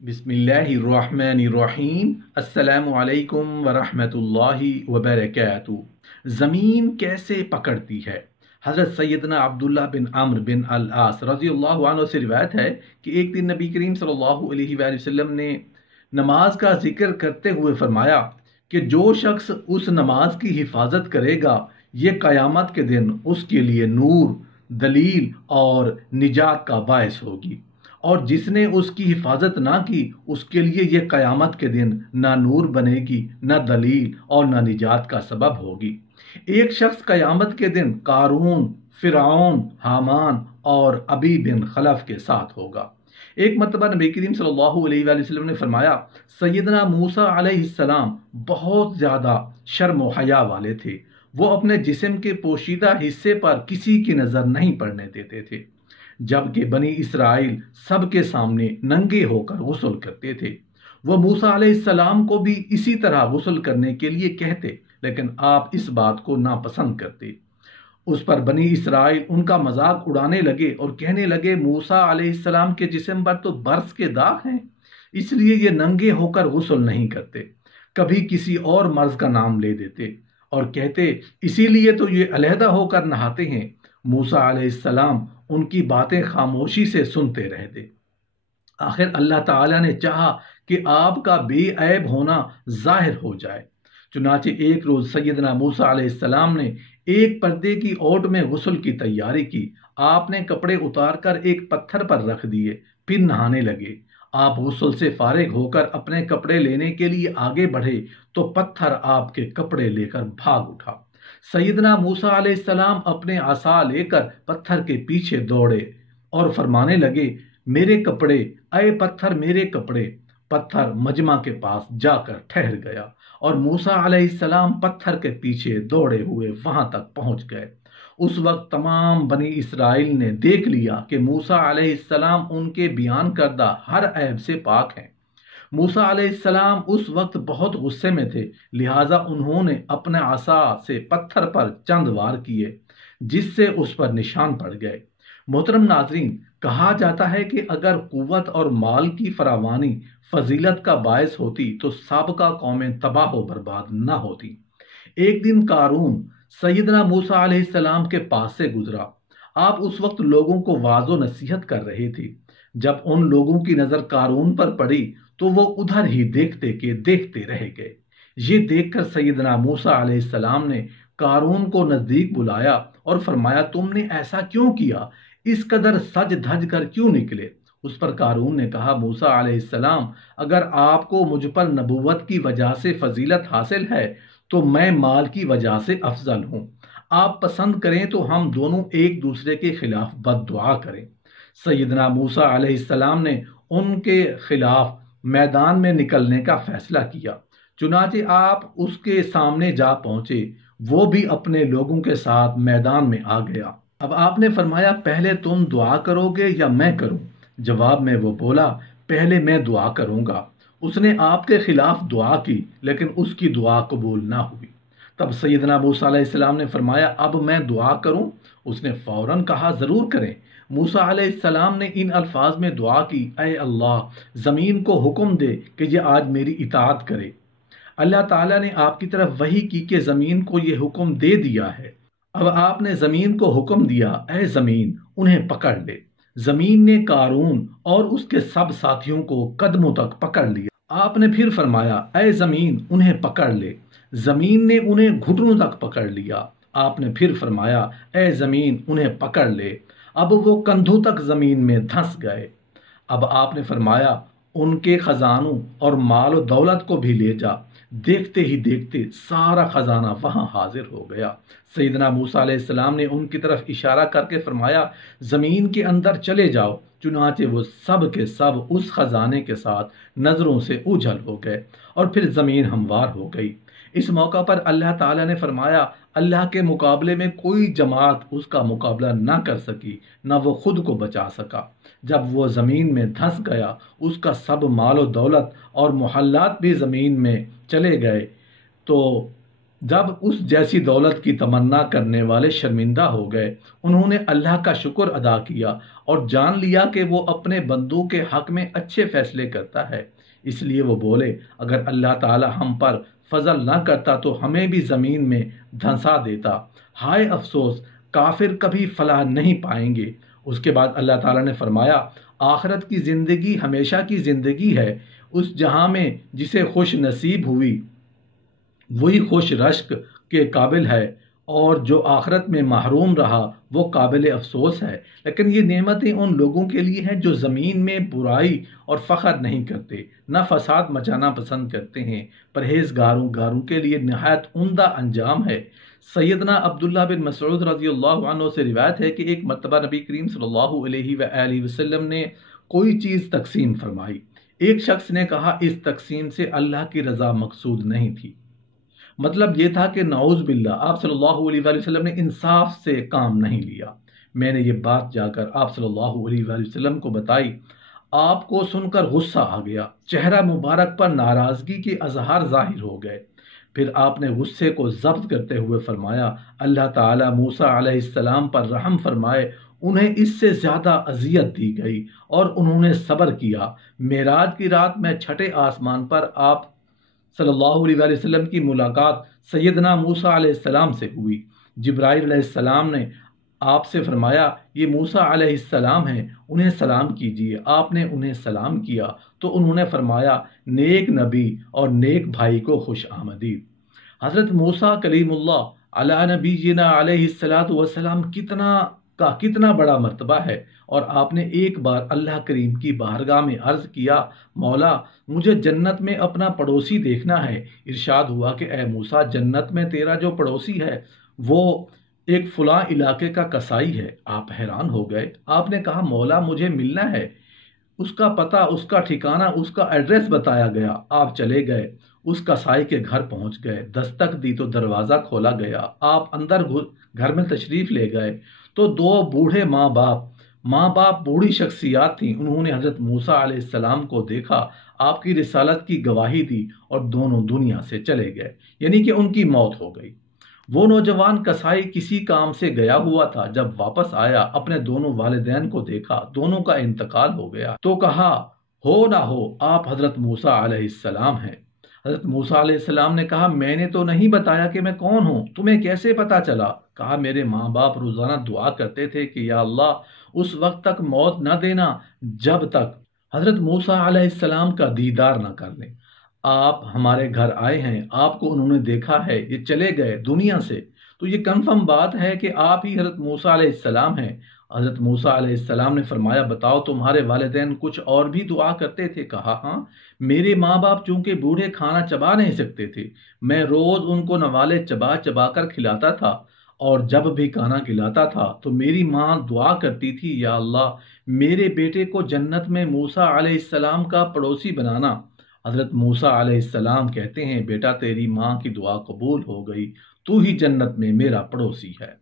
बिस्मिल्लाहिर्रहमानिर्रहीम। अस्सलामु अलैकुम वरहमतुल्लाहि वबरकातुहू। ज़मीन कैसे पकड़ती है। हज़रत सैयदना अब्दुल्ला बिन अम्र बिन अल-आस रज़ियल्लाहु अन्हु से रिवायत है कि एक दिन नबी करीम सल्लल्लाहु अलैहि वसल्लम ने नमाज का जिक्र करते हुए फरमाया कि जो शख्स उस नमाज की हिफाजत करेगा ये क़यामत के दिन उसके लिए नूर, दलील और निजात का बायस होगी, और जिसने उसकी हिफाजत ना की उसके लिए ये क़यामत के दिन ना नूर बनेगी, ना दलील और ना निजात का सबब होगी। एक शख्स क़यामत के दिन कारून, फ़िरऔन, हामान और अबी बिन खलफ के साथ होगा। एक मरतबा नबी करीम सल्लल्लाहु अलैहि वसल्लम ने फरमाया, सैयदना मूसा अलैहिस्सलाम बहुत ज़्यादा शर्म व हया वाले थे। वो अपने जिस्म के पोशीदा हिस्से पर किसी की नज़र नहीं पड़ने देते थे, जबकि बनी इसराइल सबके सामने नंगे होकर गुस्ल करते थे। वह मूसा अलैहिस्सलाम को भी इसी तरह गुस्ल करने के लिए कहते, लेकिन आप इस बात को नापसंद करते। उस पर बनी इसराइल उनका मजाक उड़ाने लगे और कहने लगे, मूसा अलैहिस्सलाम के जिस्म पर तो बर्स के दाग हैं, इसलिए ये नंगे होकर गुस्ल नहीं करते। कभी किसी और मर्ज का नाम ले देते और कहते, इसीलिए तो ये अलहदा होकर नहाते हैं। मूसा अलैहिस्सलाम उनकी बातें खामोशी से सुनते रहते। आखिर अल्लाह ताला ने चाहा कि आपका बेऐब होना जाहिर हो जाए। चुनाचे एक रोज सैयदना मूसा अलैहिस्सलाम ने एक पर्दे की ओट में गुस्ल की तैयारी की। आपने कपड़े उतारकर एक पत्थर पर रख दिए, फिर नहाने लगे। आप गुस्ल से फारिग होकर अपने कपड़े लेने के लिए आगे बढ़े तो पत्थर आपके कपड़े लेकर भाग उठा। सैयदना मूसा अलैहिस्सलाम अपने आसा लेकर पत्थर के पीछे दौड़े और फरमाने लगे, मेरे कपड़े, अय पत्थर मेरे कपड़े। पत्थर मजमा के पास जाकर ठहर गया और मूसा अलैहिस्सलाम पत्थर के पीछे दौड़े हुए वहां तक पहुंच गए। उस वक्त तमाम बनी इसराइल ने देख लिया कि मूसा अलैहिस्सलाम उनके बयान करदा हर ऐब से पाक हैं। मूसा अलैहिस्सलाम उस वक्त बहुत गुस्से में थे, लिहाजा उन्होंने अपने आसा से पत्थर पर चंद वार किए, जिससे उस पर निशान पड़ गए। मोहतरम नाजरीन, कहा जाता है कि अगर कुव्वत और माल की फरावानी फजीलत का बायस होती तो साबका कौमें तबाह व बर्बाद न होती। एक दिन कारून सैयदना मूसा अलैहिस्सलाम के पास से गुजरा। आप उस वक्त लोगों को वाजो नसीहत कर रहे थे। जब उन लोगों की नज़र कारून पर पड़ी तो वो उधर ही देखते के देखते रह गए। ये देखकर सैयदना मूसा अलैहिस्सलाम ने कारून को नज़दीक बुलाया और फरमाया, तुमने ऐसा क्यों किया, इस कदर सज धज कर क्यों निकले। उस पर कारून ने कहा, मूसा अलैहिस्सलाम, अगर आपको मुझ पर नबूवत की वजह से फजीलत हासिल है तो मैं माल की वजह से अफजल हूँ। आप पसंद करें तो हम दोनों एक दूसरे के खिलाफ बद्दुआ करें। सैयदना मूसा अलैहिस्सलाम ने उनके खिलाफ मैदान में निकलने का फैसला किया। चुनाचे आप उसके सामने जा पहुंचे। वो भी अपने लोगों के साथ मैदान में आ गया। अब आपने फरमाया, पहले तुम दुआ करोगे या मैं करूं। जवाब में वो बोला, पहले मैं दुआ करूंगा। उसने आपके खिलाफ दुआ की, लेकिन उसकी दुआ कबूल ना हुई। तब सैयदना मूसा अलैहिस्सलाम ने फरमाया, अब मैं दुआ करूं। उसने फौरन कहा, जरूर करें। मूसा अलैहिस्सलाम ने इन अल्फाज में दुआ की, ऐ अल्लाह, ज़मीन को हुक्म दे कि ये आज मेरी इताअत करे। अल्लाह ताला ने आपकी तरफ वही की कि ज़मीन को ये हुक्म दे दिया है। अब आपने ज़मीन को हुक्म दिया, ऐ ज़मीन, उन्हें पकड़ ले। ज़मीन ने कारून और उसके सब साथियों को कदमों तक पकड़ लिया। आपने फिर फरमाया, ऐ ज़मीन, उन्हें पकड़ ले। ज़मीन ने उन्हें घुटनों तक पकड़ लिया। आपने फिर फरमाया, ऐ ज़मीन, उन्हें पकड़ ले। अब वो कंधों तक ज़मीन में धंस गए। अब आपने फरमाया, उनके खजानों और माल और दौलत को भी ले जा। देखते ही देखते सारा खजाना वहां हाजिर हो गया। सैयदना मूसा अलैहिस्सलाम ने उनकी तरफ इशारा करके फरमाया, जमीन के अंदर चले जाओ। चुनाचे वो सब के सब उस खजाने के साथ नजरों से ओझल हो गए और फिर जमीन हमवार हो गई। इस मौका पर अल्लाह ताला ने फरमाया, अल्लाह के मुकाबले में कोई जमात उसका मुकाबला ना कर सकी, ना वो खुद को बचा सका। जब वो ज़मीन में धंस गया, उसका सब माल और दौलत और मोहल्लात भी ज़मीन में चले गए। तो جب اس جیسی دولت کی تمنا کرنے والے شرمندہ ہو گئے، انہوں نے اللہ کا شکر ادا کیا اور جان لیا کہ وہ اپنے بندوں کے حق میں اچھے فیصلے کرتا ہے۔ اس لیے وہ بولے، اگر اللہ تعالی ہم پر فضل نہ کرتا تو ہمیں بھی زمین میں دھنسا دیتا۔ ہائے افسوس، کافر کبھی فلاح نہیں پائیں گے۔ اس کے بعد اللہ تعالیٰ نے فرمایا، آخرت کی زندگی ہمیشہ کی زندگی ہے۔ اس جہاں میں جسے خوش نصیب ہوئی وہی خوش رشک کے قابل ہے، اور جو آخرت میں محروم رہا وہ قابل افسوس ہے۔ لیکن یہ نعمتیں ان لوگوں کے لیے ہیں جو زمین میں برائی اور فخر نہیں کرتے، نہ فساد مچانا پسند کرتے ہیں۔ پرہیزگاروں کے لیے نہایت عمدہ انجام ہے۔ سیدنا عبداللہ بن مسعود رضی اللہ عنہ سے روایت ہے کہ ایک مرتبہ نبی کریم صلی اللہ علیہ وآلہ وسلم نے کوئی چیز تقسیم فرمائی۔ ایک شخص نے کہا، اس تقسیم سے اللہ کی رضا مقصود نہیں تھی۔ مطلب یہ تھا کہ نعوذ باللہ آپ صلی اللہ علیہ وآلہ وسلم نے انصاف سے کام نہیں لیا۔ میں نے یہ بات جا کر آپ صلی اللہ علیہ وآلہ وسلم کو بتائی۔ آپ کو سن کر غصہ آ گیا، چہرہ مبارک پر ناراضگی کے اظہار ظاہر ہو گئے۔ پھر آپ نے غصے کو ضبط کرتے ہوئے فرمایا، اللہ تعالیٰ موسیٰ علیہ السلام پر رحم فرمائے، انہیں اس سے زیادہ اذیت دی گئی اور انہوں نے صبر کیا۔ معراج کی رات میں چھٹے آسمان پر آپ صلی اللہ علیہ وآلہ وسلم کی ملاقات سیدنا موسیٰ علیہ السلام سے ہوئی۔ جبرائیل علیہ السلام نے آپ سے فرمایا، یہ موسیٰ علیہ السلام ہیں، انہیں سلام کیجیے۔ آپ نے انہیں سلام کیا تو انہوں نے فرمایا، نیک نبی اور نیک بھائی کو خوش آمدید۔ حضرت موسیٰ کلیم اللہ علی نبینا علیہ الصلاۃ والسلام کتنا بڑا مرتبہ ہے، اور آپ نے ایک بار اللہ کریم کی بارگاہ میں عرض کیا، مولا مجھے جنت میں اپنا پڑوسی دیکھنا ہے۔ ارشاد ہوا کہ اے موسیٰ، جنت میں تیرا جو پڑوسی ہے وہ ایک فلاں علاقے کا کسائی ہے۔ آپ حیران ہو گئے۔ آپ نے کہا، مولا مجھے ملنا ہے۔ اس کا پتہ، اس کا ٹھکانہ، اس کا ایڈریس بتایا گیا۔ آپ چلے گئے، اس کسائی کے گھر پہنچ گئے، دستک دی تو دروازہ کھولا گیا۔ آپ اندر گھر میں تشریف لے گئے تو دو بوڑھے ماں باپ بوڑھی شخصیات تھیں۔ انہوں نے حضرت موسیٰ علیہ السلام کو دیکھا، آپ کی رسالت کی گواہی دی اور دونوں دنیا سے چلے گئے، یعنی کہ ان کی موت ہو گئی۔ وہ نوجوان کسائی کسی کام سے گیا ہوا تھا، جب واپس آیا اپنے دونوں والدین کو دیکھا، دونوں کا انتقال ہو گیا، تو کہا، ہو نہ ہو آپ حضرت موسیٰ علیہ السلام ہیں۔ حضرت موسیٰ علیہ السلام نے کہا، میں نے تو نہیں بتایا کہ میں کون ہوں، تمہیں کیسے پتا چلا؟ کہا، میرے ماں باپ روزانہ دعا کرتے تھے کہ یا اللہ اس وقت تک موت نہ دینا جب تک حضرت موسیٰ علیہ السلام کا دیدار نہ کر لیں۔ آپ ہمارے گھر آئے ہیں، آپ کو انہوں نے دیکھا ہے، یہ چلے گئے دنیا سے، تو یہ کنفرم بات ہے کہ آپ ہی حضرت موسیٰ علیہ السلام ہیں۔ حضرت موسیٰ علیہ السلام نے فرمایا، بتاؤ تمہارے والدین کچھ اور بھی دعا کرتے تھے؟ کہا، ہاں، میرے ماں باپ چونکہ بوڑھے کھانا چبا نہیں سکتے تھے، میں روز ان کو نوالے چبا چبا کر کھلاتا تھا، اور جب بھی کھانا کھلاتا تھا تو میری ماں دعا کرتی تھی، یا اللہ میرے بیٹے کو جنت میں موسیٰ علیہ السلام کا پڑوسی بنانا۔ حضرت موسیٰ علیہ السلام کہتے ہیں، بیٹا تیری ماں کی دعا قبول ہو گئی، تو ہی جنت میں میرا پڑوسی ہے۔